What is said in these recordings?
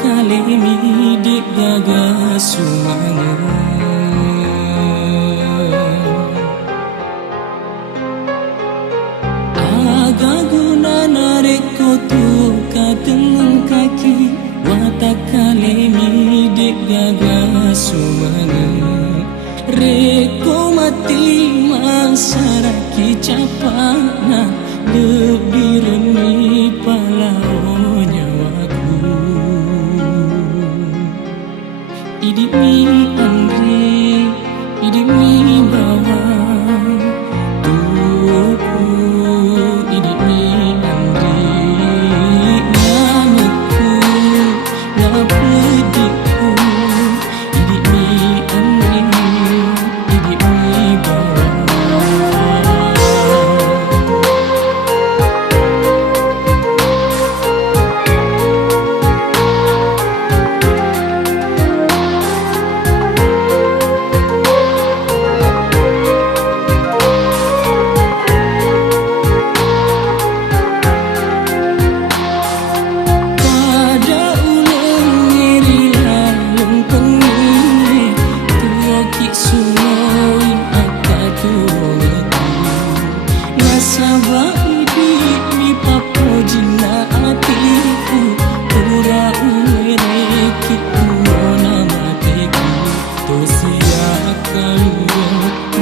kalemi di gaga sumangan aga guna nareko tu kateng kaki wata kalemi di gaga sumangan reko mati masaraki capana lebih reni palau nyawaku idi mi andre idi mi bawa tuku idi mi andre namaku napediku idi mi andre idi mi bawa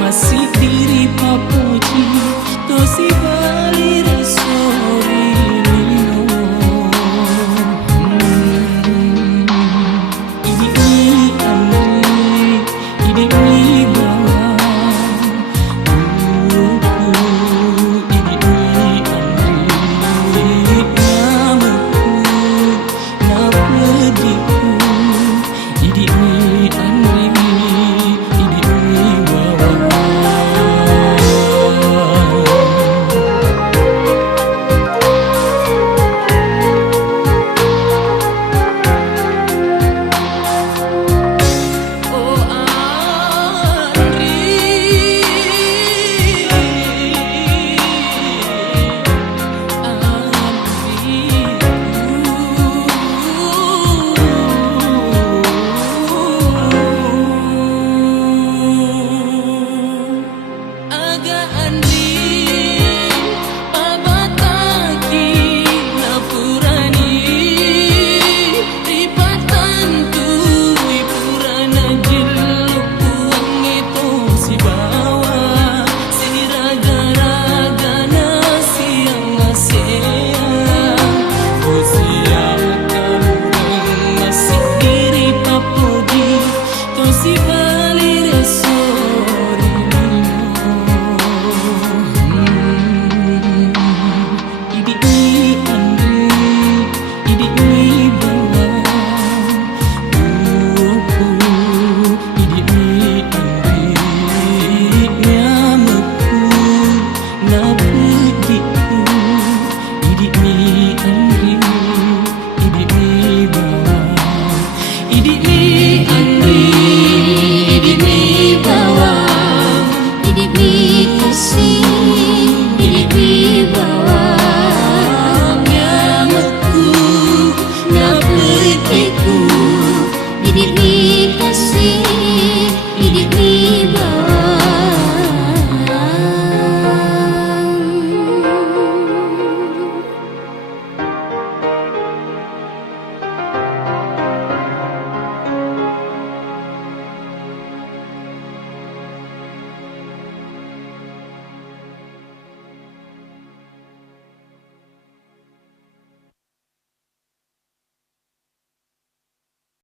masih diri papoji tosi bali resori lino idi mi andre idi mi bawa tuku idi mi andre namaku napediku idi mi andre idi mi bawa si bali resori lino idi mi andre idi mi bawa tuku idi mi andre namaku napediku idi mi andre idi mi bawa idi mi andre Idi mi kasih